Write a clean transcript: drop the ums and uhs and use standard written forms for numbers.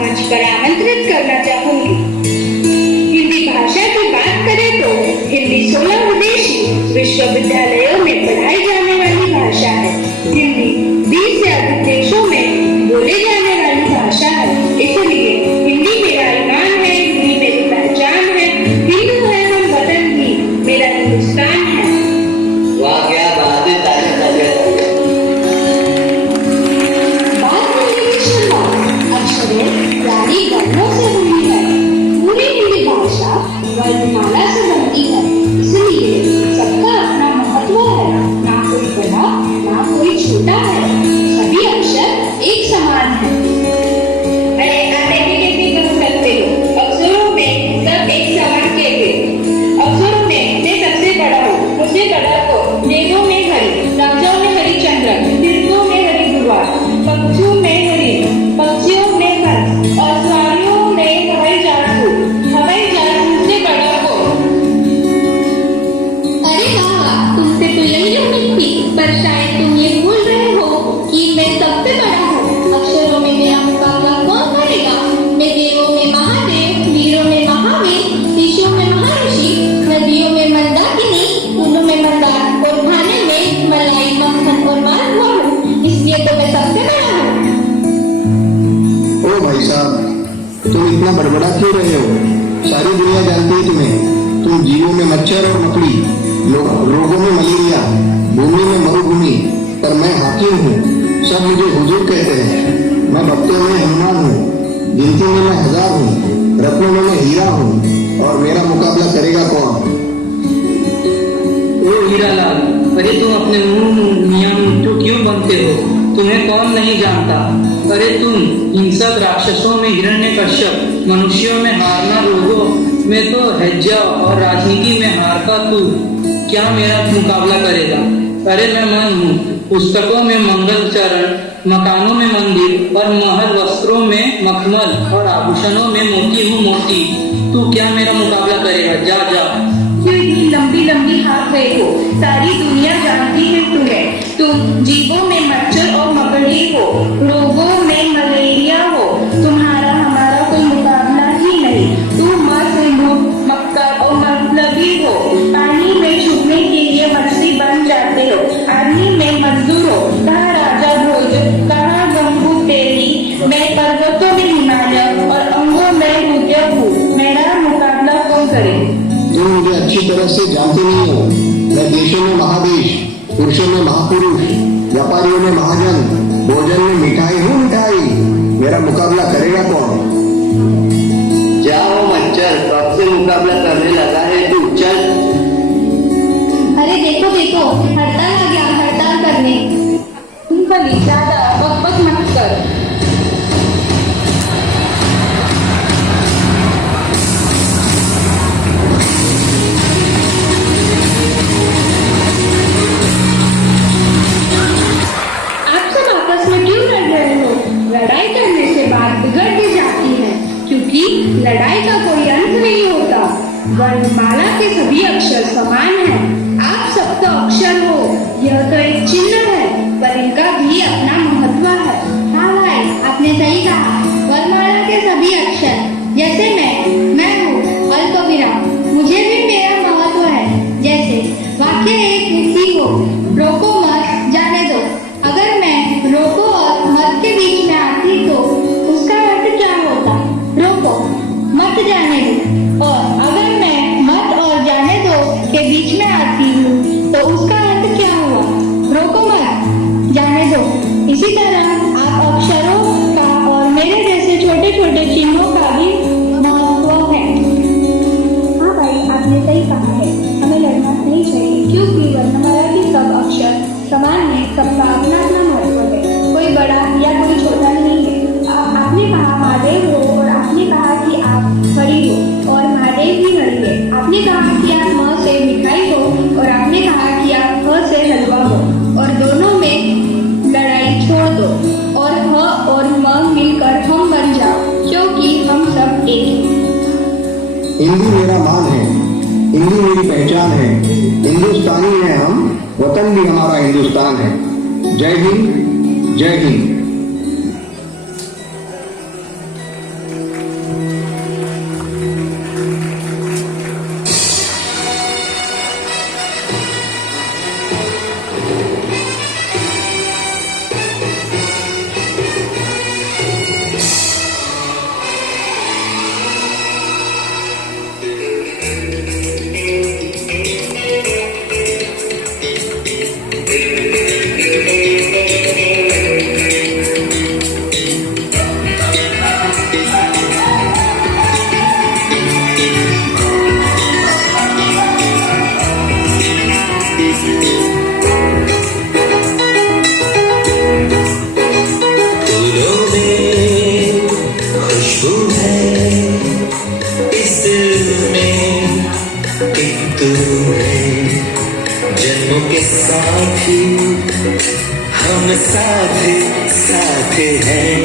मंच पर आमंत्रित करना चाहूंगी। हिंदी भाषा की बात करें तो हिंदी 16 विदेशी विश्वविद्यालयों में पढ़ाई जाने वाली भाषा है। हिंदी 20 से अधिक देशों में बोले जाने वाली भाषा है। इसलिए हिंदी मेरा ईमान है, हिंदी मेरी पहचान है। हिंदू है हम, वतन भी मेरा हिंदुस्तान है। वाह, क्या बात है। ताली ताली। बात करने की शुरुआत अक्षरों यानी वर्णों से हुई है। पूरी हिंदी भाषा वर्णमाला से बनती है, इसलिए सबका अपना महत्व है। ना कोई बड़ा ना कोई छोटा है, सभी अक्षर एक समान है। अरे आप ऐसे कैसे कह सकते हो? अक्षरों में सब एक समान कैसे? अक्षरों में मैं सबसे बड़ा हूँ, मुझे बड़ा को वेदों में हरि, राजाओं में हरिचंद्र, तीर्थों में हरिद्वार, पक्षियों में हरि, पक्षियों में हंस और स्वारियों में हवाई जहाज से बड़ा को। अरे वाह, तुमसे तो यही उम्मीद थी, पर शायद तुम ये भूल रहे हो कि मैं सबसे बड़ा हूँ। अक्षरों में मेरा मुकाबला कौन करेगा? मैं देवों में महादेव, वीरों में महावीर, ऋषियों में महर्षि, नदियों में मंदाकिनी, फूलों में मंदार और खाने में मलाई, मक्खन और मालपुआ हूँ। इसलिए तो मैं सबसे बड़ा हूँ। ओ भाई साहब, तुम इतना बड़बड़ा क्यों रहे हो? सारी दुनिया जानती है तुम्हें। तुम जीवों में मच्छर और मकड़ी, रोगों में मलेरिया, भूमि में मरुभूमि, पर मैं हाकिम हूँ। सब मुझे हुजूर कहते हैं। मैं भक्तों में हनुमान हूँ, गिनती में मैं 1000 हूँ, रत्नों में मैं हीरा हूँ, और मेरा मुकाबला करेगा कौन? ओ हीरालाल, अरे तुम अपने मुंह नियम तो क्यों बनते हो? तुम्हें कौन नहीं जानता? अरे तुम हिंसक राक्षसों में हिरण्यकश्यप, मनुष्यों में हारना, रोगों में तो हैजा और राजनीति में हार का तू क्या मेरा मुकाबला करेगा? अरे मैं मन हूँ, पुस्तकों में मंगल चरण, मकानों में मंदिर और महल, वस्त्रों में मखमल और आभूषणों में मोती हूँ मोती। तू क्या मेरा मुकाबला करेगा? जा जा। क्यों इतनी लंबी लंबी हाथ गए हो? सारी दुनिया जानती है तुम्हें। तुम जीवों में मच्छर और मकड़ी हो, रोगों में मलेरिया हो। तुम्हारा हमारा कोई मुकाबला ही नहीं। तुम मक्कर और मतलबी हो। पानी में छुपने के लिए मछली बन जाते हो। आदमी में मजदूर हो। कहाँ राजा भोज, कहाँ गंगू तेरी। मैं पर्वतों में हिमालय और अंगों में रुद्र हूँ। मेरा मुकाबला कौन करे? तुम मुझे अच्छी तरह से जानते नहीं हो। मैं देशों में महादेश, पुरुषों में महापुरुष, व्यापारियों में महाजन, भोजन में मिठाई हूँ मिठाई। मेरा मुकाबला करेगा कौन? जाओ मच्छर, कब से मुकाबला करने लगा है तू? चल। अरे देखो देखो, हड़ताल आ गया, हड़ताल करने। तुम भली ज्यादा बकबक मत कर। आप सब आपस में क्यों लड़ रहे हो? लड़ाई करने से बात बिगड़ भी जाती है, क्योंकि लड़ाई का कोई अंत नहीं होता। वर्णमाला के सभी अक्षर समान हैं। आप सब तो अक्षर हो, यह तो एक चिन्ह है, पर इनका भी अपना महत्व है। हाँ भाई, आपने सही कहा। वर्णमाला के सभी अक्षर, जैसे मैं हूँ अल्पविराम, मुझे भी मेरा महत्व है। जैसे वाक्य एक युक्ति हो, रोको मत, जाने दो। अगर मैं रोको और मत के बीच में आती तो उसका अर्थ क्या होता? रोको, मत, जाने दो। और अगर मैं मत और जाने दो के बीच में आती हूँ तो उसका अर्थ क्या हुआ? रोको मत, जाने दो। इसी तरह आप अक्षरों का और मेरे जैसे छोटे छोटे चिन्हों का भी महत्व है। हाँ भाई, आपने सही कहा है। हमें लड़ना नहीं चाहिए, क्योंकि वर्णमाला के सब अक्षर समान है। सबका अपना अपना महत्व है। कोई बड़ा या कोई छोटा नहीं है। आपने कहा महादेव हो और आपने कहा कि आप हरि हो और महादेव भी हरि है। आपने कहा कि आप म से मिठाई हो और आपने कहा कि आप ह से हलवा हो। और दोनों में लड़ाई छोड़ दो और ह और म मिलकर हम बन जाओ, क्योंकि हम सब एक हैं। हिंदी मेरा मान है, हिंदी मेरी पहचान है। हिंदुस्तानी है हम, वतन भी हमारा हिंदुस्तान है। जय हिंद, जय हिंद। तुम्हें जन्मों के साथी हम साथ साथ हैं